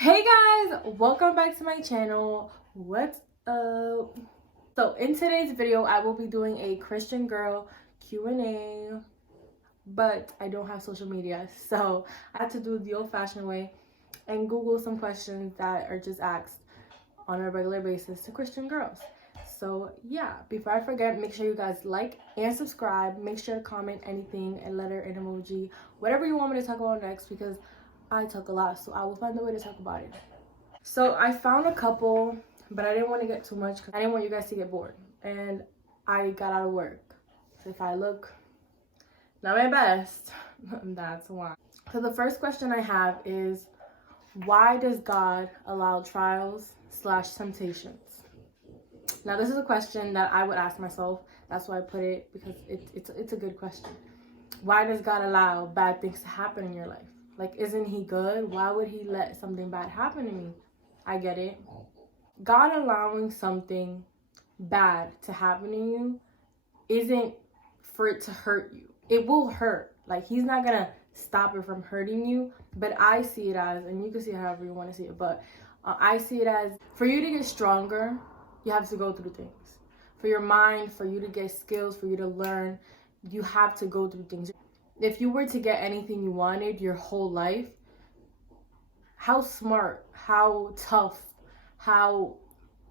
Hey guys, welcome back to my channel. What's up? So in today's video I will be doing a Christian girl Q&A, but I don't have social media, so I had to do it the old-fashioned way and Google some questions that are just asked on a regular basis to Christian girls. So yeah, before I forget, make sure you guys like and subscribe. Make sure to comment anything, a letter, an emoji, whatever you want me to talk about next, because I talk a lot, so I will find a way to talk about it. So I found a couple, but I didn't want to get too much because I didn't want you guys to get bored. And I got out of work. So if I look not my best, that's why. So the first question I have is, why does God allow trials/temptations? Now this is a question that I would ask myself. That's why I put it, because it's a good question. Why does God allow bad things to happen in your life? Like, isn't he good? Why would he let something bad happen to me? I get it. God allowing something bad to happen to you isn't for it to hurt you. It will hurt. Like, he's not gonna stop it from hurting you. But I see it as, and you can see it however you want to see it, but I see it as, for you to get stronger, you have to go through things. For your mind, for you to get skills, for you to learn, you have to go through things. If you were to get anything you wanted your whole life, how smart, how tough, how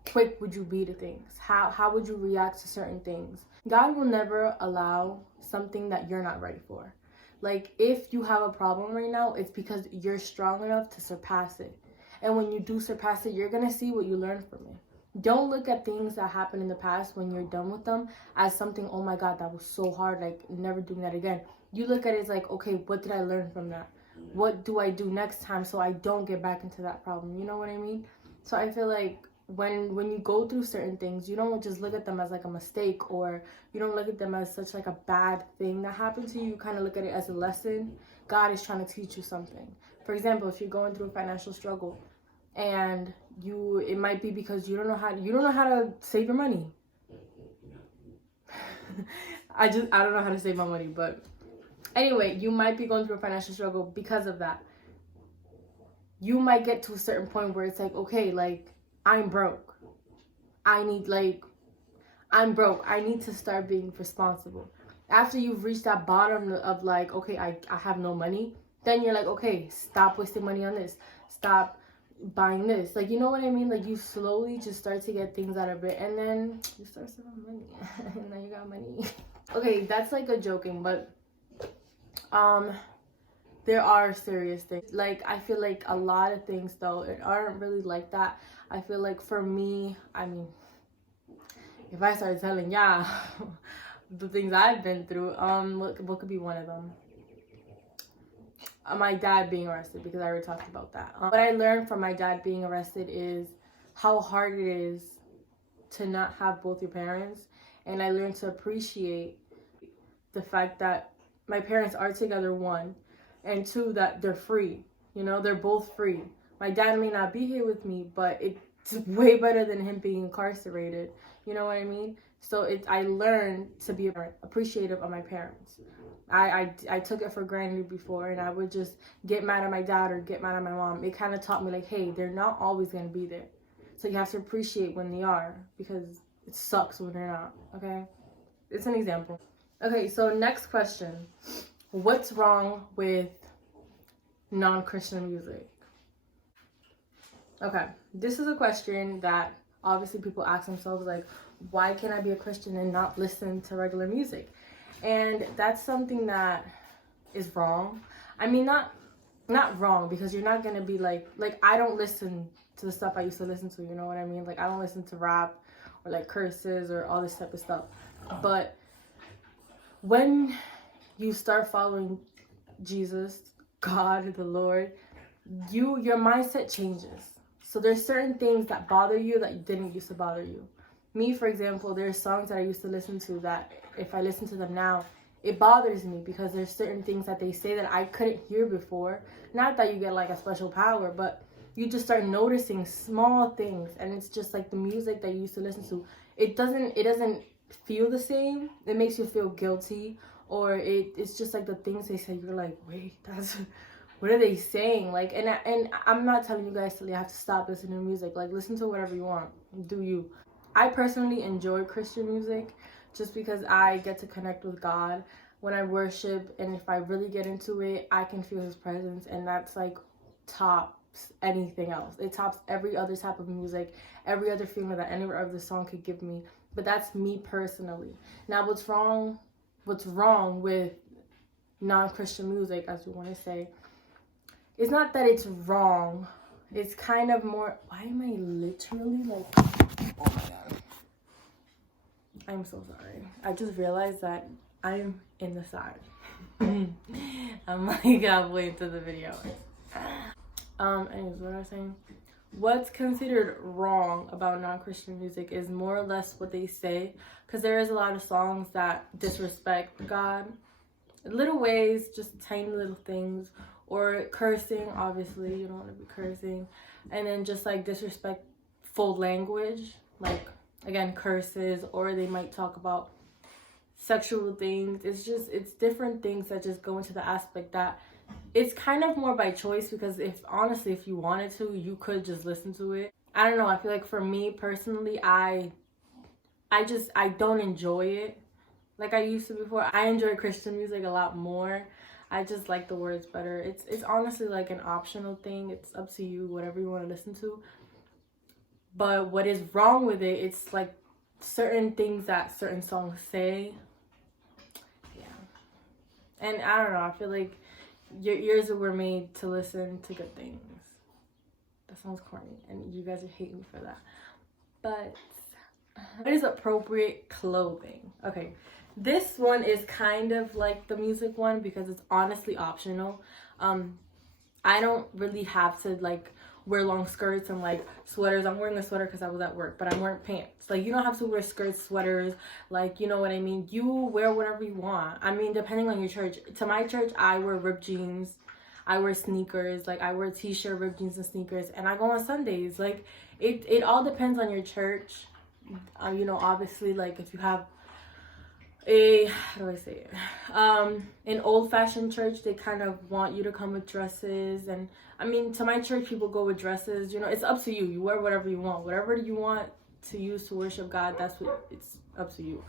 quick would you be to things? How would you react to certain things? God will never allow something that you're not ready for. Like, if you have a problem right now, it's because you're strong enough to surpass it. And when you do surpass it, you're gonna see what you learned from it. Don't look at things that happened in the past when you're done with them as something, oh my God, that was so hard, like never doing that again. You look at it as like, okay, what did I learn from that? What do I do next time so I don't get back into that problem? You know what I mean? So I feel like when you go through certain things, you don't just look at them as like a mistake, or you don't look at them as such like a bad thing that happened to you. You kind of look at it as a lesson. God is trying to teach you something. For example, if you're going through a financial struggle, and it might be because you don't know how to save your money. I don't know how to save my money, but anyway, you might be going through a financial struggle because of that. You might get to a certain point where it's like, okay, like, I'm broke. I'm broke. I need to start being responsible. After you've reached that bottom of like, okay, I have no money, then you're like, okay, stop wasting money on this. Stop buying this. Like, you know what I mean? Like, you slowly just start to get things out of it, and then you start saving money. And then you got money. Okay, that's like a joking, but there are serious things. Like, I feel like a lot of things though, it aren't really like that. I feel like for me, I mean, if I start telling the things I've been through, what could be one of them? My dad being arrested, because I already talked about that. What I learned from my dad being arrested is how hard it is to not have both your parents, and I learned to appreciate the fact that my parents are together, one, and two, that they're free. You know, they're both free. My dad may not be here with me, but it's way better than him being incarcerated. You know what I mean? So I learned to be appreciative of my parents. I took it for granted before, and I would just get mad at my dad or get mad at my mom. It kind of taught me, like, hey, they're not always going to be there. So you have to appreciate when they are, because it sucks when they're not, okay? It's an example. Okay, so next question. What's wrong with non-Christian music? Okay, this is a question that obviously people ask themselves, like, why can't I be a Christian and not listen to regular music? And that's something that is wrong. I mean, not wrong, because you're not gonna be like I don't listen to the stuff I used to listen to, you know what I mean? Like, I don't listen to rap or like curses or all this type of stuff. But when you start following Jesus, God, the Lord, your mindset changes. So there's certain things that bother you that didn't used to bother you. Me, for example, there's songs that I used to listen to that if I listen to them now, it bothers me, because there's certain things that they say that I couldn't hear before. Not that you get like a special power, but you just start noticing small things, and it's just like the music that you used to listen to. It doesn't feel the same. It makes you feel guilty, or it's just like the things they say, you're like, wait, what are they saying? Like, and I'm not telling you guys to you have to stop listening to music. Like, listen to whatever you want. Do you. I personally enjoy Christian music just because I get to connect with God when I worship, and if I really get into it, I can feel his presence, and that's like tops anything else. It tops every other type of music, every other feeling that any other song could give me. But that's me personally. Now, what's wrong with non-Christian music, as we want to say, it's not that it's wrong. It's kind of more, why am I literally like, oh my god. I'm so sorry. I just realized that I'm in the side. I'm like halfway into the video. Anyways, what I was saying? What's considered wrong about non-Christian music is more or less what they say, because there is a lot of songs that disrespect God. Little ways, just tiny little things, or cursing. Obviously, you don't want to be cursing, and then just like disrespectful language, like again curses, or they might talk about sexual things. It's different things that just go into the aspect that it's kind of more by choice, because if you wanted to, you could just listen to it. I don't know, I feel like for me personally, I don't enjoy it like I used to before. I enjoy Christian music a lot more. I just like the words better. It's honestly like an optional thing. It's up to you, whatever you want to listen to. But what is wrong with it, it's like certain things that certain songs say. Yeah. And I don't know, I feel like your ears were made to listen to good things. That sounds corny, and you guys are hating me for that. But what is appropriate clothing? Okay, this one is kind of like the music one because it's honestly optional. I don't really have to like wear long skirts and like sweaters. I'm wearing a sweater because I was at work, but I'm wearing pants. Like, you don't have to wear skirts, sweaters, like, you know what I mean? You wear whatever you want. I mean, depending on your church. To my church, I wear ripped jeans, I wear sneakers, like I wear t-shirt, ripped jeans and sneakers, and I go on Sundays. Like, it all depends on your church. You know, obviously, like if you have how do I say it? An old-fashioned church, they kind of want you to come with dresses, and I mean, to my church, people go with dresses. You know, it's up to you. You wear whatever you want. Whatever you want to use to worship God, that's what it's up to you.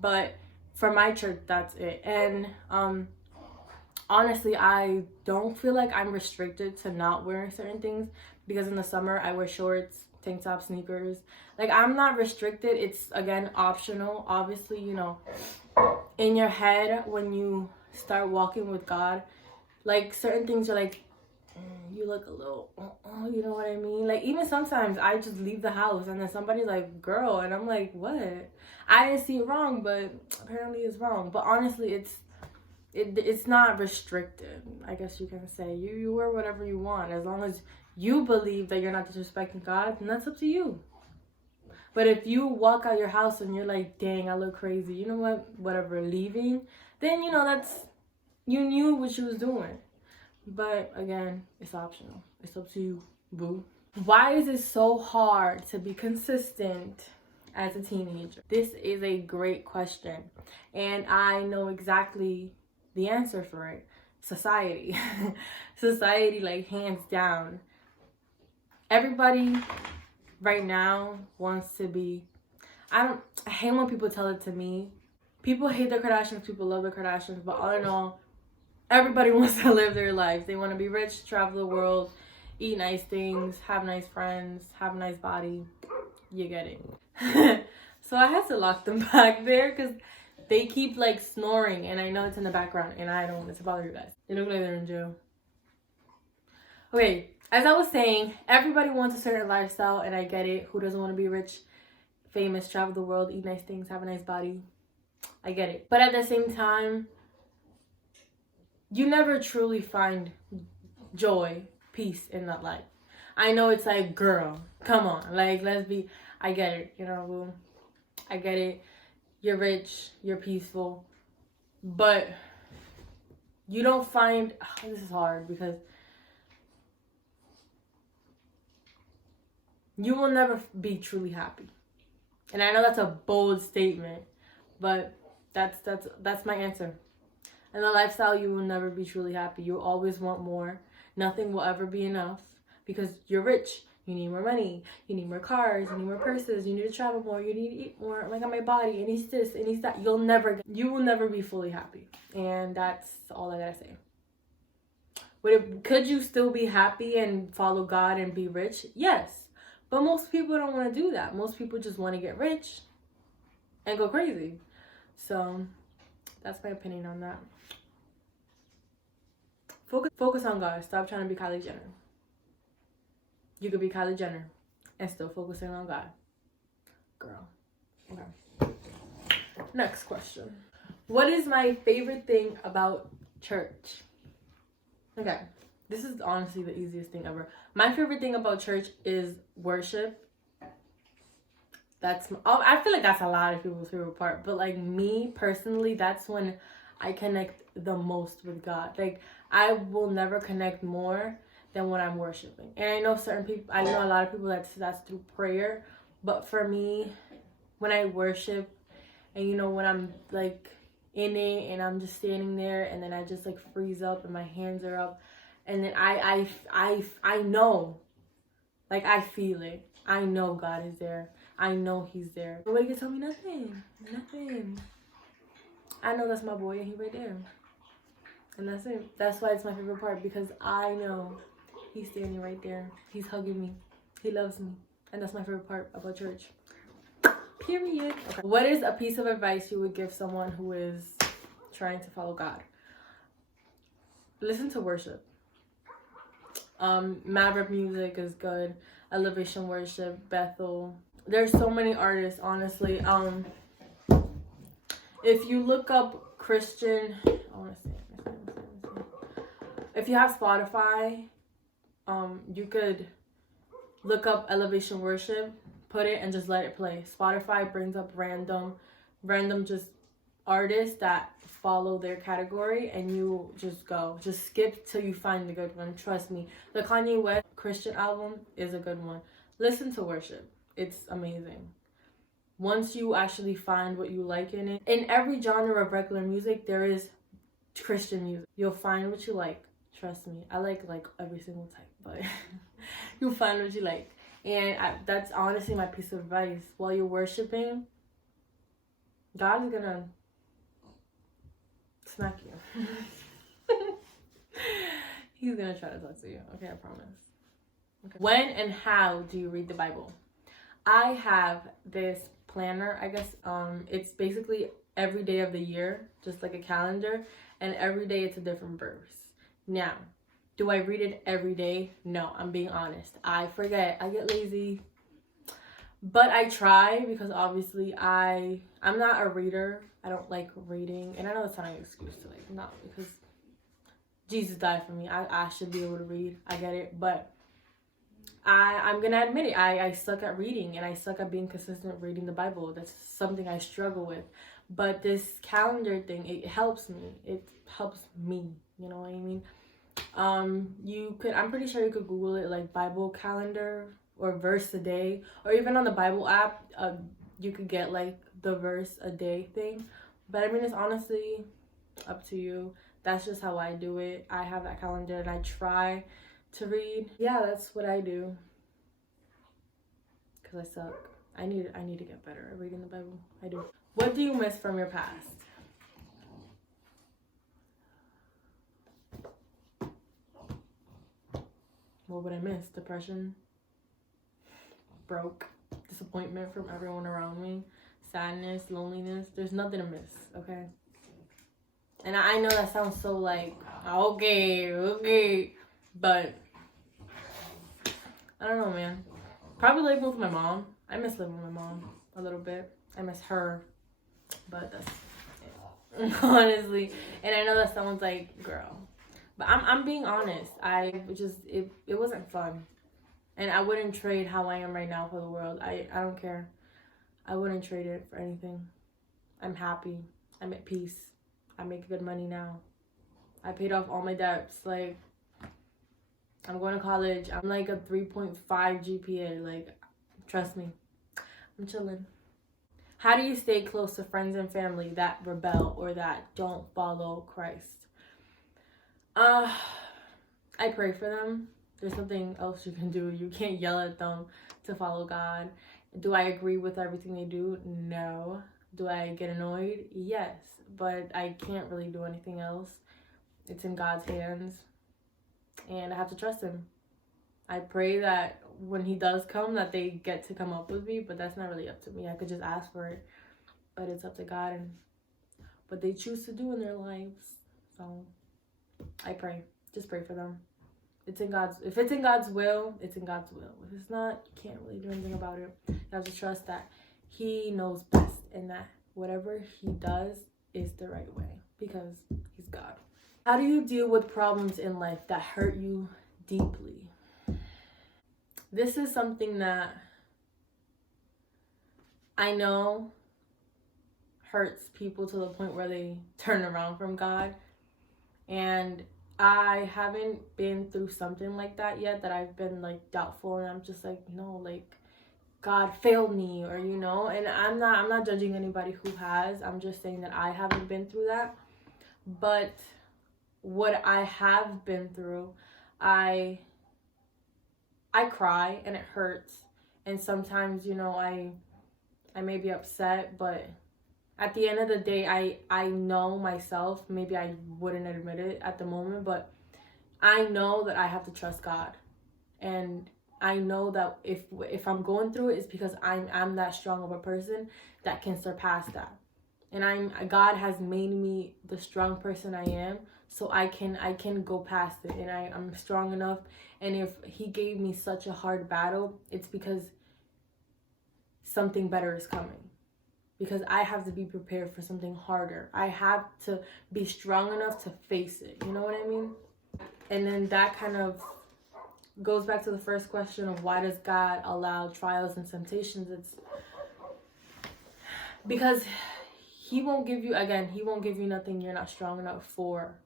But for my church, that's it. And honestly, I don't feel like I'm restricted to not wearing certain things, because in the summer I wear shorts, tank top, sneakers. Like, I'm not restricted. It's again optional. Obviously, you know, in your head when you start walking with God, like certain things are like, you look a little, you know what I mean? Like, even sometimes I just leave the house and then somebody's like, girl, and I'm like, what? I didn't see it wrong, but apparently it's wrong. But honestly, it's not restricted, I guess you can say. You wear whatever you want, as long as you believe that you're not disrespecting God, then that's up to you. But if you walk out your house and you're like, dang, I look crazy, you know what, whatever, leaving, then, you know, that's, you knew what you was doing. But again, it's optional. It's up to you, boo. Why is it so hard to be consistent as a teenager? This is a great question, and I know exactly the answer for it. Society. Society, like, hands down. Everybody right now wants to be, I hate when people tell it to me. People hate the Kardashians, people love the Kardashians, but all in all, everybody wants to live their lives. They want to be rich, travel the world, eat nice things, have nice friends, have a nice body. You get it. So I had to lock them back there because they keep like snoring, and I know it's in the background, and I don't want it to bother you guys. They look like they're in jail. Okay, as I was saying, everybody wants a certain lifestyle, and I get it. Who doesn't want to be rich, famous, travel the world, eat nice things, have a nice body? I get it. But at the same time, you never truly find joy, peace in that life. I know it's like, girl, come on, like, let's be, I get it, you know, I get it. You're rich, you're peaceful, but you don't find, this is hard because you will never be truly happy. And I know that's a bold statement, but that's my answer. And the lifestyle, you will never be truly happy. You always want more. Nothing will ever be enough because you're rich. You need more money. You need more cars. You need more purses. You need to travel more. You need to eat more. Oh my God, my body. It needs this. It needs that. You will never be fully happy. And that's all I gotta say. Could you still be happy and follow God and be rich? Yes. But most people don't want to do that. Most people just want to get rich and go crazy. So that's my opinion on that. Focus on God. Stop trying to be Kylie Jenner. You could be Kylie Jenner and still focusing on God. Girl. Okay. Next question. What is my favorite thing about church? Okay. This is honestly the easiest thing ever. My favorite thing about church is worship. I feel like that's a lot of people's favorite part. But like me personally, that's when I connect the most with God. Like I will never connect more than when I'm worshiping. And I know a lot of people that's through prayer. But for me, when I worship and when I'm like in it and I'm just standing there and then I just like freeze up and my hands are up and then I know, like I feel it. I know God is there. I know He's there. Nobody can tell me nothing. Nothing. I know that's my boy and He right there. And that's it. That's why it's my favorite part because I know He's standing right there. He's hugging me. He loves me. And that's my favorite part about church. Period. Okay. What is a piece of advice you would give someone who is trying to follow God? Listen to worship. Maverick Music is good. Elevation Worship, Bethel. There's so many artists, honestly. If you look up Christian, if you have Spotify, you could look up Elevation Worship, put it and just let it play. Spotify brings up random just artists that follow their category and you just skip till you find the good one. Trust me, the Kanye West Christian album is a good one. Listen to worship. It's amazing. Once you actually find what you like in it, in every genre of regular music there is Christian music. You'll find what you like. Trust me, I like every single type, but you'll find what you like. And that's honestly my piece of advice. While you're worshiping, God is gonna smack you. He's gonna try to talk to you. Okay, I promise. Okay. When and how do you read the Bible? I have this planner, I guess. It's basically every day of the year, just like a calendar, and every day it's a different verse. Now, do I read it every day? No, I'm being honest. I forget. I get lazy. But I try because obviously I'm not a reader. I don't like reading. And I know that's not an excuse to not because Jesus died for me. I should be able to read. I get it. But I'm going to admit it. I suck at reading and I suck at being consistent reading the Bible. That's something I struggle with. But this calendar thing, it helps me. It helps me. You know what I mean? I'm pretty sure you could Google it, like Bible calendar or verse a day, or even on the Bible app, you could get like the verse a day thing. But I mean, it's honestly up to you. That's just how I do it. I have that calendar and I try to read. Yeah, that's what I do. Cause I suck. I need to get better at reading the Bible. I do. What do you miss from your past? What would I miss? Depression, broke, disappointment from everyone around me, sadness, loneliness. There's nothing to miss, okay? And I know that sounds so like, okay, but I don't know, man. Probably living with my mom. I miss living with my mom a little bit. I miss her, but that's it. Honestly. And I know that sounds like, girl. But I'm being honest. It wasn't fun. And I wouldn't trade how I am right now for the world. I don't care. I wouldn't trade it for anything. I'm happy. I'm at peace. I make good money now. I paid off all my debts. Like, I'm going to college. I'm like a 3.5 GPA. Like, trust me. I'm chilling. How do you stay close to friends and family that rebel or that don't follow Christ? I pray for them. There's nothing else you can do. You can't yell at them to follow God. Do I agree with everything they do? No. Do I get annoyed? Yes. But I can't really do anything else. It's in God's hands. And I have to trust him. I pray that when he does come, that they get to come up with me. But that's not really up to me. I could just ask for it. But it's up to God and what they choose to do in their lives. So I pray. Just pray for them. It's in God's, if it's in God's will, it's in God's will. If it's not, you can't really do anything about it. You have to trust that he knows best and that whatever he does is the right way because he's God. How do you deal with problems in life that hurt you deeply? This is something that I know hurts people to the point where they turn around from God. And I haven't been through something like that yet, that I've been like doubtful and I'm just like, no, like God failed me, or you know. And I'm not judging anybody who has. I'm just saying that I haven't been through that. But what I have been through, I cry and it hurts. And sometimes, you know, I may be upset, but at the end of the day, I know myself, maybe I wouldn't admit it at the moment, but I know that I have to trust God. And I know that if I'm going through it, it's because I'm that strong of a person that can surpass that. And God has made me the strong person I am, so I can go past it, and I'm strong enough. And if he gave me such a hard battle, it's because something better is coming. Because I have to be prepared for something harder. I have to be strong enough to face it. You know what I mean? And then that kind of goes back to the first question of why does God allow trials and temptations? It's because he won't give you nothing you're not strong enough for.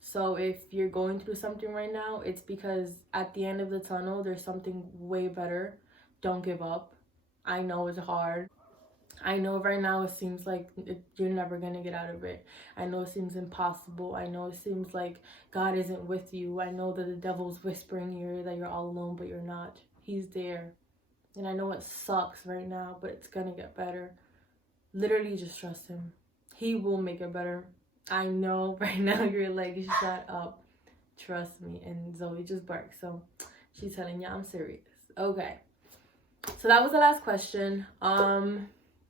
So if you're going through something right now, it's because at the end of the tunnel, there's something way better. Don't give up. I know it's hard. I know right now it seems like you're never going to get out of it. I know it seems impossible. I know it seems like God isn't with you. I know that the devil's whispering in your ear that you're all alone, but you're not. He's there. And I know it sucks right now, but it's going to get better. Literally just trust him. He will make it better. I know right now you're like, shut up. Trust me. And Zoe just barked. So she's telling you I'm serious. Okay. So that was the last question.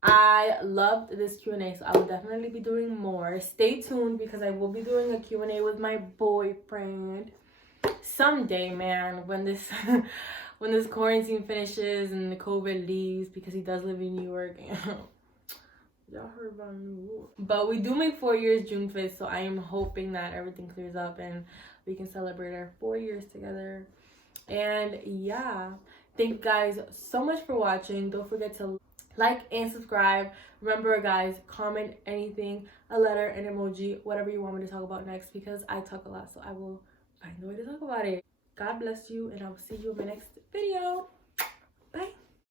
I loved this Q&A, so I will definitely be doing more. Stay tuned because I will be doing a Q&A with my boyfriend someday, man, when this when this quarantine finishes and the COVID leaves, because he does live in New York. Y'all heard about New York. But we do make 4 years June 5th, so I am hoping that everything clears up and we can celebrate our 4 years together. And yeah, thank you guys so much for watching. Don't forget to like and subscribe. Remember guys, comment anything, a letter, an emoji, whatever you want me to talk about next, because I talk a lot, so I will find a way to talk about it. God bless you, and I will see you in my next video.